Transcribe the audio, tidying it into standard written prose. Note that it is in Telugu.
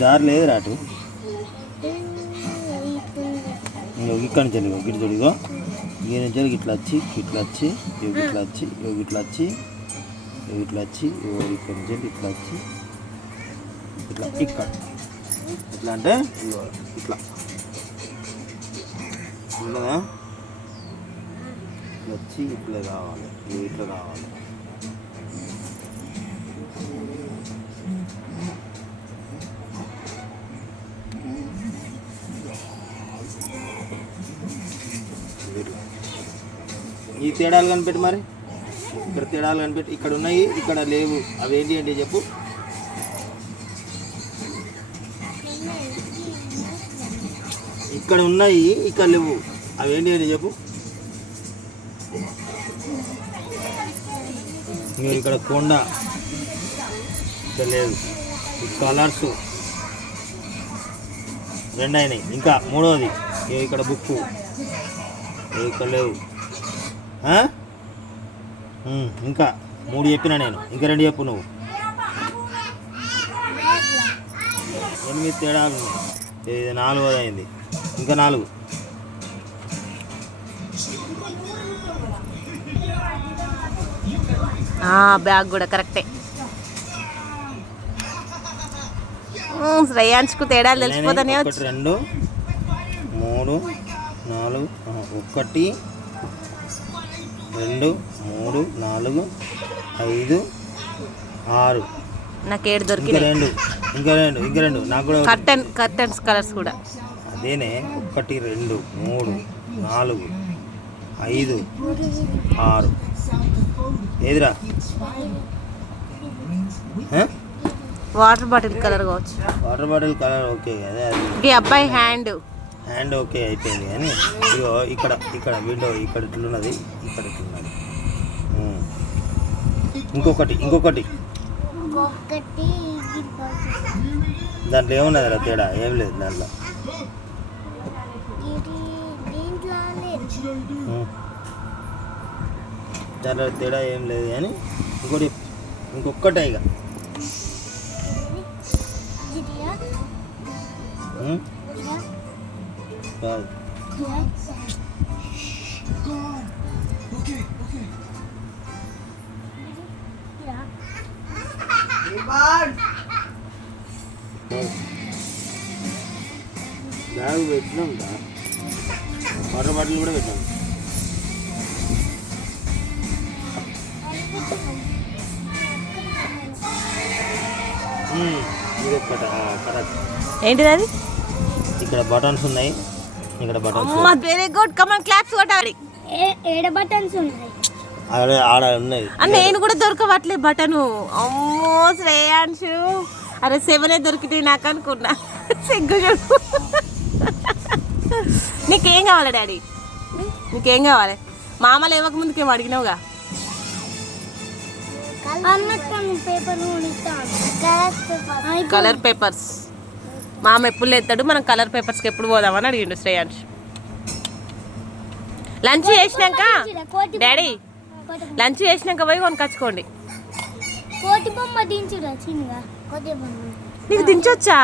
దారి లేదు రాటు ఇక్కడ నుంచి వెళ్ళి గిట్ చూడిగో ఈ నుంచి ఇట్లా వచ్చి ఇట్లా వచ్చి ఇట్లా వచ్చి ఇట్లా వచ్చి ఇట్లా వచ్చి ఇక్కడ నుంచి ఇట్లా వచ్చి ఇట్లా ఇక్కడ ఇట్లా అంటే ఇట్లా ఉన్నదా వచ్చి ఇట్లా కావాలి ఇట్లా కావాలి ఈ తేడాలు కనిపెట్టి మరి ఇక్కడ తేడాలు కనిపెట్టి ఇక్కడ ఉన్నాయి ఇక్కడ లేవు అవి ఏంటి ఏంటి చెప్పు ఇక్కడ ఉన్నాయి ఇక్కడ లేవు అవి ఏంటి ఏంటి చెప్పు మీరు ఇక్కడ కొండ ఇక్కడ లేదు ఈ కలర్స్ రెండు అయినాయి ఇంకా మూడవది ఇక్కడ బుక్కు ఇక్కడ లేవు ఇంకా మూడు చెప్పినా నేను ఇంకా రెండు చెప్పు నువ్వు 8 తేడాలు ఇది 4వది అయింది ఇంకా 4 బ్యాగ్ కూడా కరెక్టే శ్రేయాంష్కు తేడాలు తెలిసిపోతానే 1 2 3 4 1 2 3 4 5 6 నాకు 7 దొరికింది ఇంకా రెండు నాకు కూడా కర్టన్స్ కలర్స్ కూడా అదేనే 1 2 3 4 5 6 ఏదిరా వాటర్ బాటిల్ కలర్ కావచ్చు వాటర్ బాటిల్ కలర్ ఓకే అదే అది ఈ అబ్బాయి హ్యాండ్ ఓకే అయిపోయింది కానీ ఇదిగో ఇక్కడ విండో ఇక్కడ ఇట్లున్నది ఇక్కడ ఇట్లున్నది ఇంకొకటి దాంట్లో ఏమున్నది రా తేడా ఏం లేదు దాంట్లో తేడా ఏం లేదు కానీ ఇంకొకటి ఇక కాదు బ్యాగ్ పెట్టినాం వాటర్ బాటిల్ కూడా పెట్టాం ఇదొక్కట కరెక్ట్ ఏంటిది అది ఇక్కడ బటన్స్ ఉన్నాయి ఇక్కడ buttons very good come on claps కొట్టాలి ఏడ బటన్స్ ఉన్నాయి ఆడ ఉన్నాయి నేను కూడా దొరకవట్లే బటను అమ్మో శ్రేయాంశు అరే 7 దొరికితే నాకు అనుకున్నా సిగ్గు చూడు నీకేం కావాలి డాడీ నీకేం కావాలి మామలు ఇవ్వక ముందుకేమో అడిగినావుగా కలర్ పేపర్స్ మామ ఎప్పుడు లేస్తాడు మనం కలర్ పేపర్స్కి ఎప్పుడు పోదామని అడిగిండు శ్రేయాంశ్ లంచ్ చేసినాక డాడీ లంచ్ చేసినాక పోయి కొనుకొచ్చుకోండి నీకు దించొచ్చా